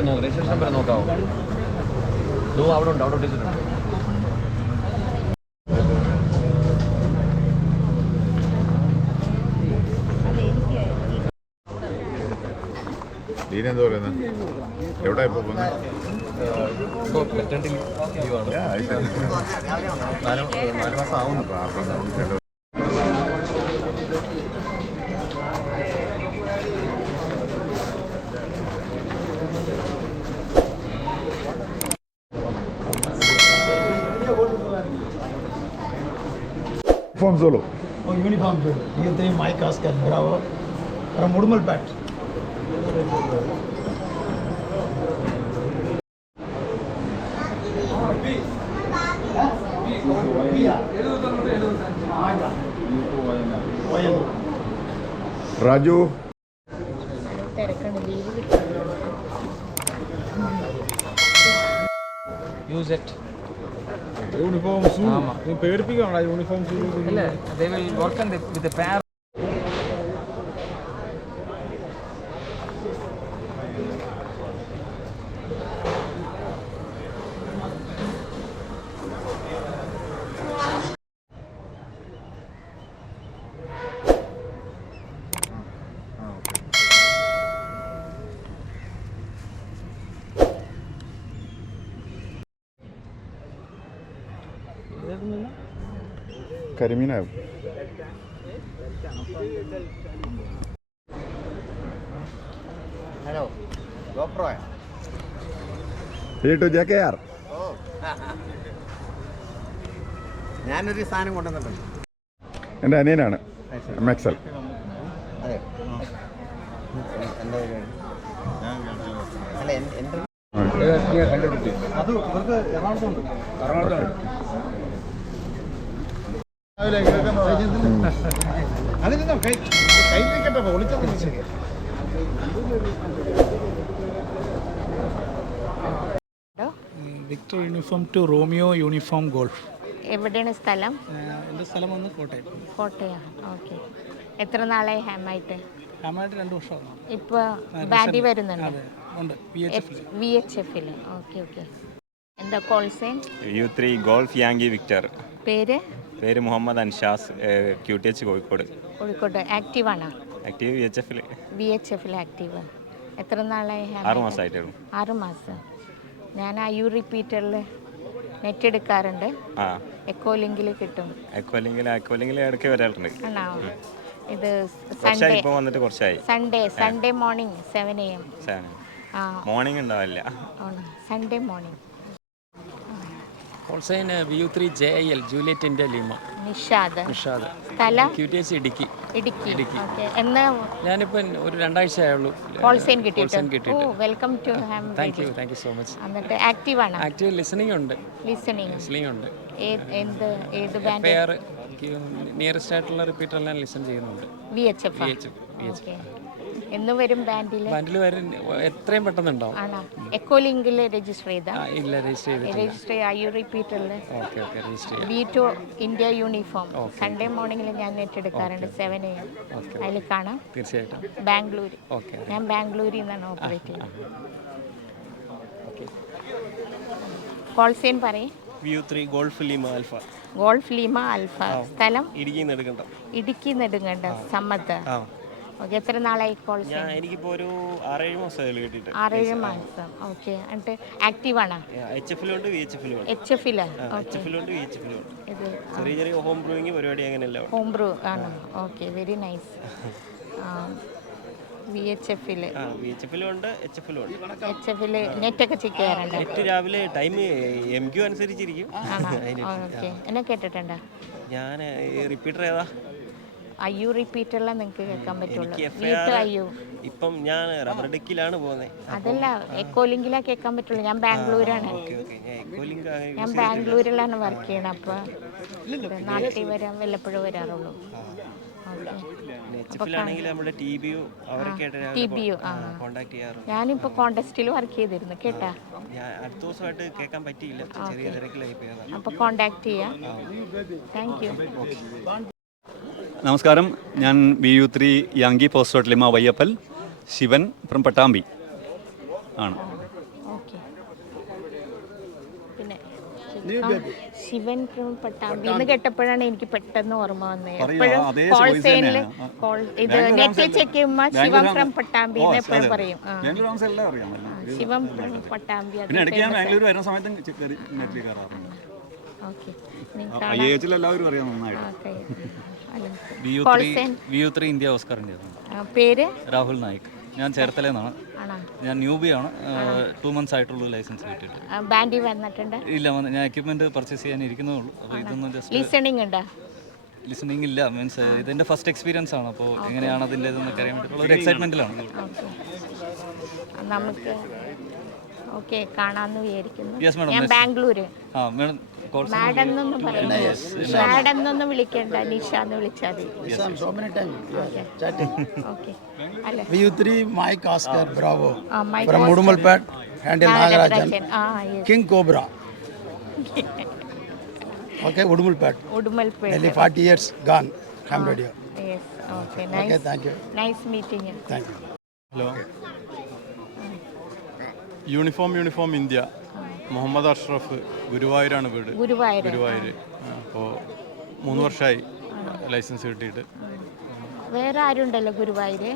Registration number നോക്കാവോ? അവിടെ ഉണ്ട്, അവിടെ ഒട്ടിച്ചിട്ടുണ്ട്. എന്താ പറയുന്നത്? എവിടെ ഇപ്പോൾ പോകുന്നത്? നാല് മാസം ആവുന്നു. Uniform Zolo. Oh, uniform Zolo. You think my casket, bravo. From Murmal Pat. Raju. Use it. Uniform suit. You പേടിപ്പിക്കണം യൂണിഫോം suit. ഇല്ല, they will work on with the pair. കരിമീനാവും. ഹലോ, ഗോപ്രോയാ? JKR. ഞാനൊരു സാധനം കൊണ്ടുവന്നിട്ടുണ്ട്. എൻ്റെ അനിയനാണ് MXL. അതെ, എന്താ പരിപാടി? അല്ല, എൻ്റെ അത് ഇവർക്ക് എറണാകുളത്തുണ്ട്. അതിന് കയ്യിലിരിക്കട്ടെ, ഒളിച്ചത് ശരിയാ. Victor uniform two romeo uniform golf. എവിടെയാണ് സ്ഥലം? എൻ്റെ സ്ഥലം വന്ന് കോട്ടയം. കോട്ടയം. ഓക്കെ. എത്ര നാളായി ഹാമായിട്ട്? ഹാമായിട്ട് 2 വർഷമാണ്. ഇപ്പോൾ ബാൻഡി വരുന്നുണ്ട്. ഉണ്ട്, VHF-ൽ. Okay okay. എന്താ call sign? U3 golf yankee victor. പേര് മുഹമ്മദ് അൻഷാസ്, QTH കോഴിക്കോട്. കോഴിക്കോട്. ആക്റ്റീവാണോ? ആക്റ്റീവ് VHF-ൽ ആക്റ്റീവ്. എത്ര നാളായി? 6 മാസമായിട്ടുള്ളൂ. 6 മാസം. ഞാൻ IU റിപ്പീറ്ററിൽ നെറ്റ് എടുക്കാറുണ്ട്. എക്കോ ലിങ്കിൽ കിട്ടും. എക്കോ ലിങ്കിൽ ഇടയ്ക്ക് വരാറുണ്ട്. ആണോ? ഇത് സൺഡേ മോർണിംഗ് 7 AM. മോർണിംഗ് ഉണ്ടാവില്ല, Sunday morning. Call sign VU3 JIL Juliet India Lima. Nishad. സ്ഥലം QTH ഇടുക്കി. ഓക്കെ. എന്നാ? ഞാനിപ്പോൾ ഒരു 2 ആഴ്ചയായുള്ളൂ ഹോൾസൈൻ കിട്ടിയിട്ട്. Welcome to ham. Thank you so much. എന്നിട്ട് ആക്റ്റീവ് ആണ്? ആക്റ്റീവ് ലിസണിംഗ് ഉണ്ട്. ഉണ്ട്. ഏത് ബാൻഡ്? നിയറസ്റ്റ് ആയിട്ടുള്ള റിപ്പീറ്ററെല്ലാം ലിസൺ ചെയ്യുന്നുണ്ട്. VHF. എന്ന് വരും ബാൻഡിൽ വരും, എത്രയും പെട്ടെന്നുണ്ടാവും. ആണോ? എക്കോ ലിങ്കിൽ രജിസ്റ്റർ ചെയ്താ? ഇല്ല, രജിസ്റ്റർ IU റിപ്പീറ്ററിൽ. Register V2 India uniform. Sunday മോർണിംഗിൽ ഞാൻ നെറ്റ് എടുക്കാറുണ്ട് 7 AM. അതിൽ കാണാം. തീർച്ചയായിട്ടും. ബാംഗ്ലൂർ. ഞാൻ ബാംഗ്ലൂരിൽ നിന്നാണ് ഓപ്പറേറ്റ് ചെയ്യുന്നത്. കോൾ സൈൻ പറയും. VU3 golf Leema alpha. സ്ഥലം? ഇടുക്കി നെടുങ്കണ്ട. സമ്മത്ത്. ഓക്കെ. എത്ര നാളായി കോൾ സൈൻ? എനിക്കിപ്പോൾ ഒരു 6-7 മാസമായി കിട്ടിയിട്ട്. 6-7 മാസം. ഓക്കെ. എന്നിട്ട് ആക്റ്റീവാണോ? HF-ലുണ്ട്, VHF-ലുണ്ട്. HF-ലുണ്ട്. ഇത് ചെറിയ ഹോം ബ്രൂയിങ് പരിപാടി അങ്ങനെയല്ല. ഹോം ബ്രൂ ആണോ? Okay, very nice. VHF-ലുണ്ട്, HF-ലുണ്ട്. നെറ്റൊക്കെ ചെക്ക് ചെയ്യാറുണ്ട്? നെറ്റ് രാവിലെ ടൈം MQ അനുസരിച്ചിരിക്കും. ഓക്കെ. എന്നെ കേട്ടിട്ടുണ്ടോ? ഞാൻ റിപ്പീറ്റർ ഏതാ? IU റിപ്പീറ്ററിലാണ് നിങ്ങൾക്ക് കേൾക്കാൻ പറ്റുള്ളൂ. ഇപ്പം ഞാൻ റബ്ബർ ഡെക്കിലാണ് പോകുന്നത്. അതല്ല, എക്കോ ലിങ്കിലാണ് കേൾക്കാൻ പറ്റുള്ളൂ. ഞാൻ ബാംഗ്ലൂരാണ്. ഞാൻ ബാംഗ്ലൂരിലാണ് വർക്ക് ചെയ്യണത്. അപ്പോൾ നാട്ടിൽ വരാൻ വല്ലപ്പോഴും വരാറുള്ളൂ. ഞാനിപ്പോൾ കോണ്ടസ്റ്റിൽ വർക്ക് ചെയ്തിരുന്നു കേട്ടാ. അപ്പോൾ കോണ്ടാക്ട് ചെയ്യാം. Thank you. നമസ്കാരം, ഞാൻ VU3 Yankee post Lima വയ്യപ്പൽ Shivan from Pattambi ആണ്. പിന്നെ ശിവൻ പട്ടാമ്പി എന്ന് കേട്ടപ്പോഴാണ് എനിക്ക് പെട്ടെന്ന് ഓർമ്മ വന്നത്. എപ്പോഴും കോൾ സൈനില് ഇത് നെറ്റിൽ ചെക്ക് ചെയ്യുമ്പോൾ ശിവം ഫ്രം പട്ടാമ്പി എന്ന് എപ്പോഴും പറയും. ശിവം ഫ്രം പട്ടാമ്പി. ഇന്ത്യ ഓസ്കാറിൻ്റെ പേര് രാഹുൽ നായിക്. ഞാൻ ചേർത്തലെന്നാണ്. ഞാൻ ന്യൂബിയാണ്. 2 months ആയിട്ടുള്ളൂ ലൈസൻസ് കിട്ടിയിട്ട്. ബാൻഡി വന്നിട്ടുണ്ട്? ഇല്ല, ഞാൻ എക്യുപ്മെന്റ് പർച്ചേസ് ചെയ്യാൻ ഇരിക്കുന്നുള്ളൂ. അപ്പോൾ ഇതൊന്നും ജസ്റ്റ് ലിസണിംഗ് ഉണ്ടോ? ലിസണിംഗ് ഇല്ല, മീൻസ് ഇതെൻ്റെ ഫസ്റ്റ് എക്സ്പീരിയൻസ് ആണ്. അപ്പോൾ എങ്ങനെയാണ് അതിൻ്റെ ഇതെന്നൊക്കെ അറിയാൻ വേണ്ടിയിട്ടുള്ള ഒരു എക്സൈറ്റ്മെൻറ്റിലാണ്. നമുക്ക് ഓക്കെ കാണാമെന്ന് വിചാരിക്കുന്നു. Yes madam. ഞാൻ ബാംഗ്ലൂര്. മാഡം മാഡം എന്നൊന്നും പറയണ്ട, മാഡം എന്നൊന്നും വിളിക്കണ്ട, നിഷ എന്ന് വിളിച്ചാൽ മതി. So many times we are chatting. Okay അല്ലേ? VU3 Mike Oscar Bravo Mike from Oscar. Udumalpet, handle Nagarajan, yes. King Cobra. Okay, Udumalpet. Udumalpet. Nearly 40 years gone. Ham radio. Yes, okay, Okay, nice. thank you. Nice meeting you. Thank you. Hello. Uniform India. Muhammad Ashraf, ഗുരുവായൂരാണ് വീട്. ഗുരുവായൂർ. അപ്പോൾ 3 വർഷമായി licence കിട്ടിയിട്ട്. വേറെ ആരും ഉണ്ടല്ലോ ഗുരുവായൂര്?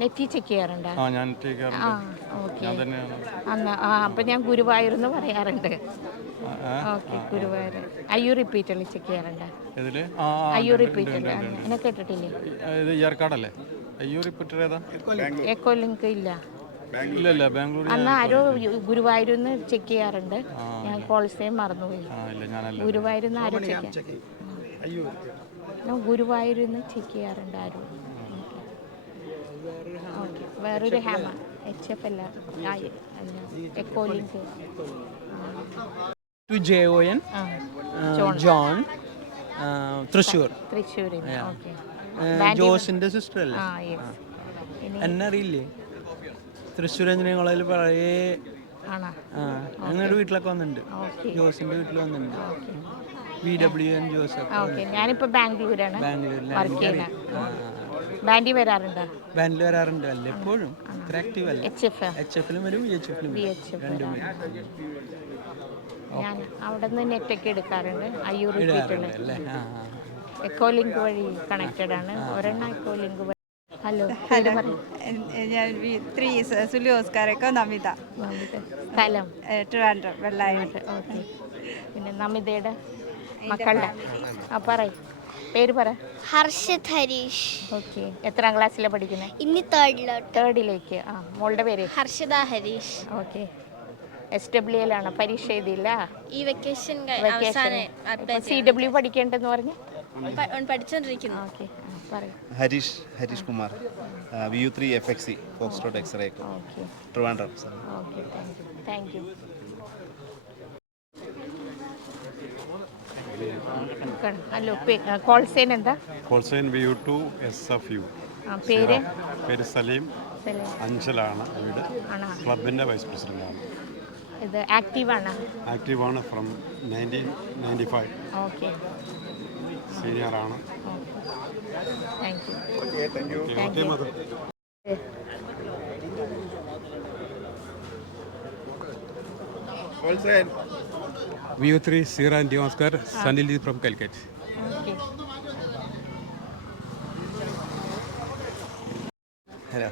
നെറ്റി check ചെയ്യാറുണ്ടോ? ഞാൻ ഓക്കെ. ഞാൻ തന്നെയാണ്. അപ്പം ഞാൻ ഗുരുവായൂർ എന്ന് പറയാറുണ്ട്. ഓക്കെ, ഗുരുവായൂർ. അയ്യൂർ റിപ്പീറ്ററിൽ ചെക്ക് ചെയ്യാറുണ്ട്? ഇതില് അയ്യൂർ റിപ്പീറ്ററിൽ എന്നെ കേട്ടിട്ടില്ലേ? ഇത് ഇയർക്കാടല്ലേ? അയ്യൂർ റിപ്പീറ്റർ ഏതാ? എക്കോ ലിങ്ക് ഇല്ല. ഇല്ല, ബാംഗ്ലൂർ. അന്ന് ആരോ ഗുരുവായൂരിൽ നിന്ന് ചെക്ക് ചെയ്യാറുണ്ട്. ഞാൻ കോൾസേം മറന്നുപോയി. ഗുരുവായൂരിൽ നിന്ന് ആരോ ചെക്ക് ഗുരുവായൂരിൽ നിന്ന് ചെക്ക് ചെയ്യാറുണ്ട് ആരോ. ഓക്കെ, വേറൊരു ഹാമ HF അല്ല, echo link. JON John Thrissur. തൃശ്ശൂരിൽ. ഓക്കെ. ജോസിന്റെ സിസ്റ്റർ അല്ലേ? എന്നെ അറിയില്ലേ? തൃശ്ശൂർ എഞ്ചിനീയറിംഗ് കോളേജിൽ പഴയ ഞങ്ങളുടെ വീട്ടിലൊക്കെ വന്നിട്ടുണ്ട്. ജോസിന്റെ വീട്ടിൽ വന്നിട്ടുണ്ട്. VWN ജോസ്. ഓക്കെ, ഞാനിപ്പോൾ ബാംഗ്ലൂരാണ് വർക്ക് ചെയ്യുന്നത്. ബാൻഡിൽ വരാറുണ്ടോ? ബാൻഡിൽ വരാറുണ്ട്. അല്ല എപ്പോഴും ആക്റ്റീവ് അല്ല. HF-ലും വരും, VHF-ലും രണ്ടും. ഞാൻ അവിടെ നിന്ന് നെറ്റൊക്കെ എടുക്കാറുണ്ട്. അയ്യൂർ റിപ്പീറ്റുള്ള എക്കോ ലിങ്ക് വഴി കണക്റ്റഡ് ആണ്. ഒരെണ്ണം എക്കോ ലിങ്ക് വഴി. ഹലോ, ഞാൻ V3 സുലു ഓസ്കാരൊക്കെ നമിത. സ്ഥലം ട്രിവാൻഡ്രം, വെള്ളായി. ഓക്കെ. പിന്നെ നമിതയുടെ മക്കളുടെ പറയും പേര് പറ. ഹർഷത് ഹരീഷ്. ഓക്കെ. എത്രാം ക്ലാസ്സിലാണ് പഠിക്കുന്നത്? ഇനി തേർഡിലേക്ക്. മോളുടെ പേര്? ഹർഷത ഹരീഷ്. ഓക്കെ. SWL ആണ്. പരീക്ഷ എഴുതിയില്ല? ഈ വെക്കേഷൻ CW പഠിക്കേണ്ടെന്ന് പറഞ്ഞു പഠിച്ചോണ്ടിരിക്കുന്നു. ഓക്കെ, പറയൂ. Harish Kumar, VU3 FXC foxtrot x-ray, Trivandrum. Okay, thank you. Hello, call sign എന്താ? Call sign VU2 SFU. പേര് സലീം. അഞ്ചലാണ് വീട്. ക്ലബിൻ്റെ വൈസ് പ്രസിഡന്റാണ്. ഇത് ആക്റ്റീവാണ് ഫ്രം 1995. ഓക്കെ. സീനിയറാണ്. Thank you. VU3 Sira and Oscar, Sanil is from Calcutta. Okay. Hello.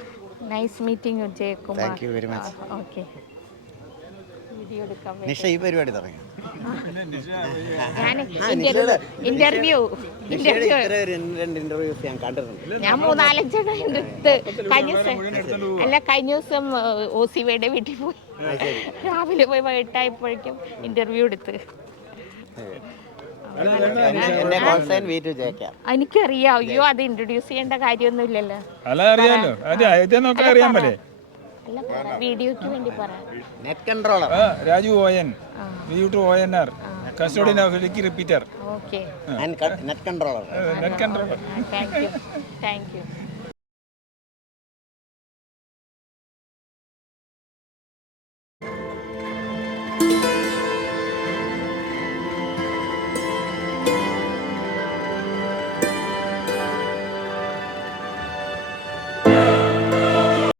Nice meeting you, Jay Kumar. Thank you very much. Okay. Video എടുക്കാൻ നിഷ ഈ പരിപാടി തുടങ്ങി. ഇന്റർവ്യൂ ഞാൻ കണ്ടിട്ടുണ്ട്. ഞാൻ 3-4 എടുത്ത് കഴിഞ്ഞ ദിവസം OCVയുടെ വീട്ടിൽ പോയി. രാവിലെ പോയി വൈകിട്ടായപ്പോഴേക്കും ഇന്റർവ്യൂ എടുത്ത്. എനിക്കറിയാം. അയ്യോ, അത് ഇൻട്രൊഡ്യൂസ് ചെയ്യേണ്ട കാര്യമൊന്നുമില്ലല്ലോ. വീഡിയോക്ക് വേണ്ടി പറ. Net controller Raju ON, VU2 ONR, custodian of repeater. Okay. Net controller. Thank you.